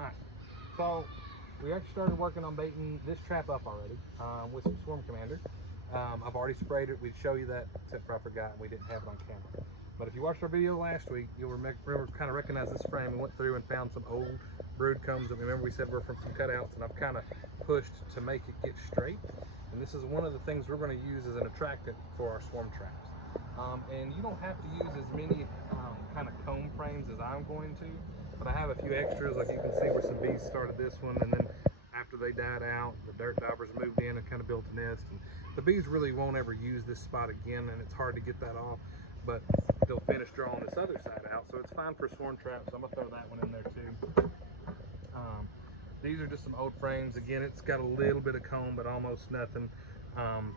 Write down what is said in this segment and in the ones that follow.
Alright, so we actually started working on baiting this trap up already with some Swarm Commander. I've already sprayed it. We'd show you that, except for I forgot and we didn't have it on camera. But if you watched our video last week, you'll remember, kind of recognize this frame. We went through and found some old brood combs that remember we said were from some cutouts, and I've kind of pushed to make it get straight. And this is one of the things we're going to use as an attractant for our swarm traps. And you don't have to use as many kind of comb frames as I'm going to, but I have a few extras. Like you can see where some bees started this one, and then after they died out, the dirt daubers moved in and kind of built a nest. And the bees really won't ever use this spot again, and it's hard to get that off, but they'll finish drawing this other side out, so it's fine for swarm traps. I'm gonna throw that one in there too. These are just some old frames. Again, it's got a little bit of comb, but almost nothing.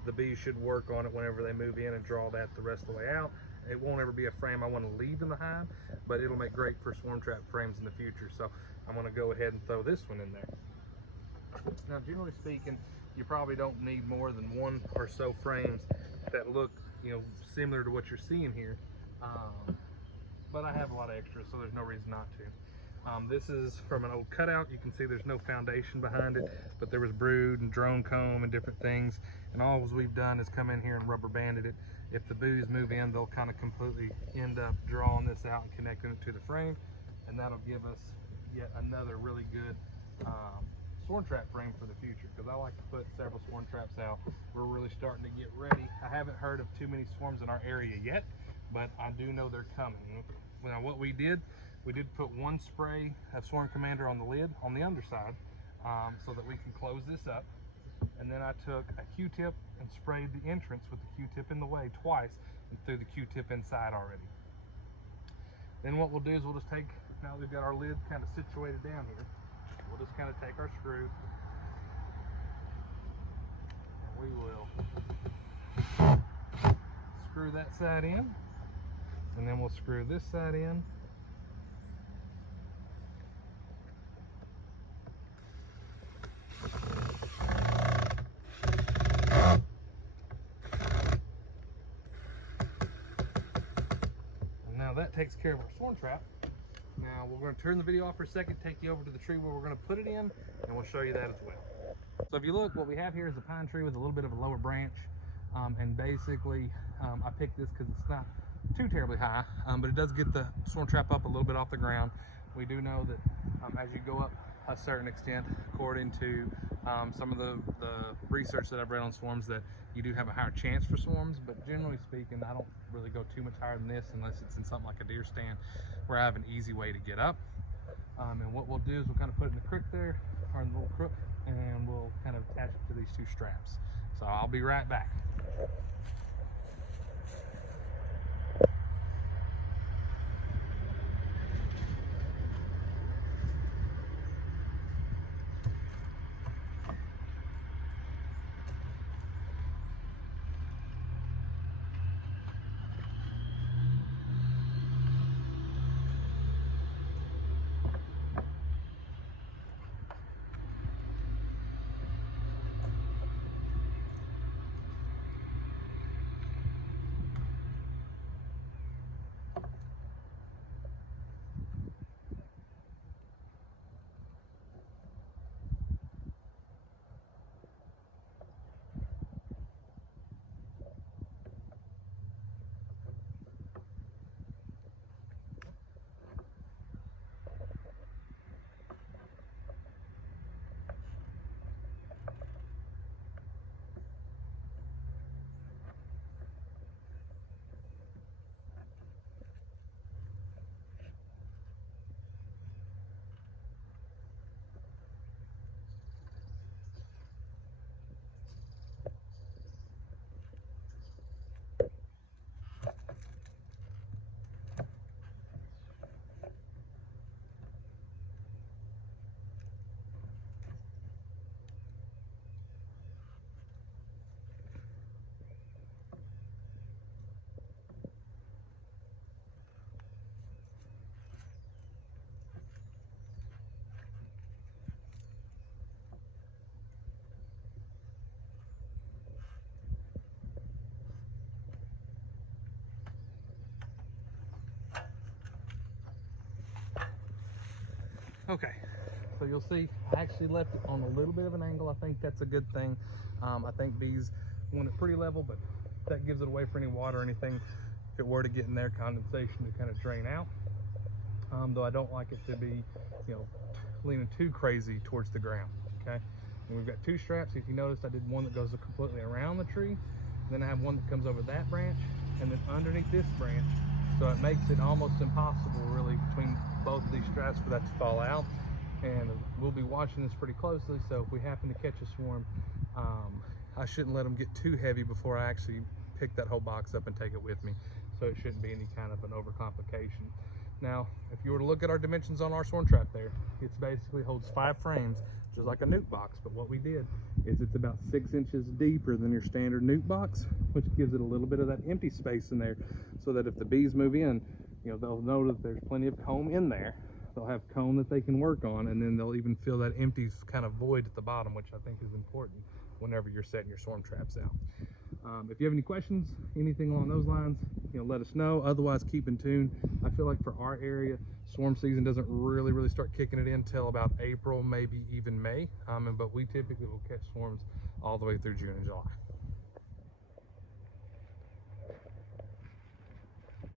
The bees should work on it whenever they move in and draw that the rest of the way out. It won't ever be a frame I want to leave in the hive, but it'll make great for swarm trap frames in the future. So I'm going to go ahead and throw this one in there. Now, generally speaking, you probably don't need more than one or so frames that look, similar to what you're seeing here. But I have a lot of extras, so there's no reason not to. This is from an old cutout. You can see there's no foundation behind it, but there was brood and drone comb and different things. And all we've done is come in here and rubber banded it. If the bees move in, they'll kind of completely end up drawing this out and connecting it to the frame. And that'll give us yet another really good swarm trap frame for the future, because I like to put several swarm traps out. We're really starting to get ready. I haven't heard of too many swarms in our area yet, but I do know they're coming. Now what we did put one spray of Swarm Commander on the lid on the underside so that we can close this up. And then I took a Q-tip and sprayed the entrance with the Q-tip in the way twice and threw the Q-tip inside already. Then what we'll do is we'll just take, now that we've got our lid kind of situated down here, we'll just kind of take our screw and we will screw that side in, and then we'll screw this side in. Now that takes care of our swarm trap. Now we're going to turn the video off for a second, take you over to the tree where we're going to put it in, and we'll show you that as well. So if you look, what we have here is a pine tree with a little bit of a lower branch, and basically I picked this because it's not too terribly high, but it does get the swarm trap up a little bit off the ground. We do know that as you go up a certain extent, according to some of the research that I've read on swarms, that you do have a higher chance for swarms, but generally speaking, I don't really go too much higher than this unless it's in something like a deer stand where I have an easy way to get up. And what we'll do is we'll kind of put it in the crook there, or in the little crook, and we'll kind of attach it to these two straps. So I'll be right back. Okay, So you'll see I actually left it on a little bit of an angle. I think that's a good thing. I think bees want it pretty level, but that gives it away for any water or anything if it were to get in there, condensation to kind of drain out. Though I don't like it to be, you know, leaning too crazy towards the ground. Okay, and we've got two straps. If you notice, I did one that goes completely around the tree, then I have one that comes over that branch and then underneath this branch, so it makes it almost impossible really between both of these straps for that to fall out. And we'll be watching this pretty closely, so if we happen to catch a swarm, I shouldn't let them get too heavy before I actually pick that whole box up and take it with me, so it shouldn't be any kind of an overcomplication. Now, if you were to look at our dimensions on our swarm trap there, it basically holds 5 frames, just like a nuke box. But what we did is it's about 6 inches deeper than your standard nuke box, which gives it a little bit of that empty space in there, so that if the bees move in, you know, they'll know that there's plenty of comb in there. They'll have comb that they can work on, and then they'll even feel that empty kind of void at the bottom, which I think is important whenever you're setting your swarm traps out. If you have any questions, anything along those lines, you know, let us know. Otherwise, keep in tune. I feel like for our area, swarm season doesn't really start kicking it in until about April, maybe even May. But we typically will catch swarms all the way through June and July.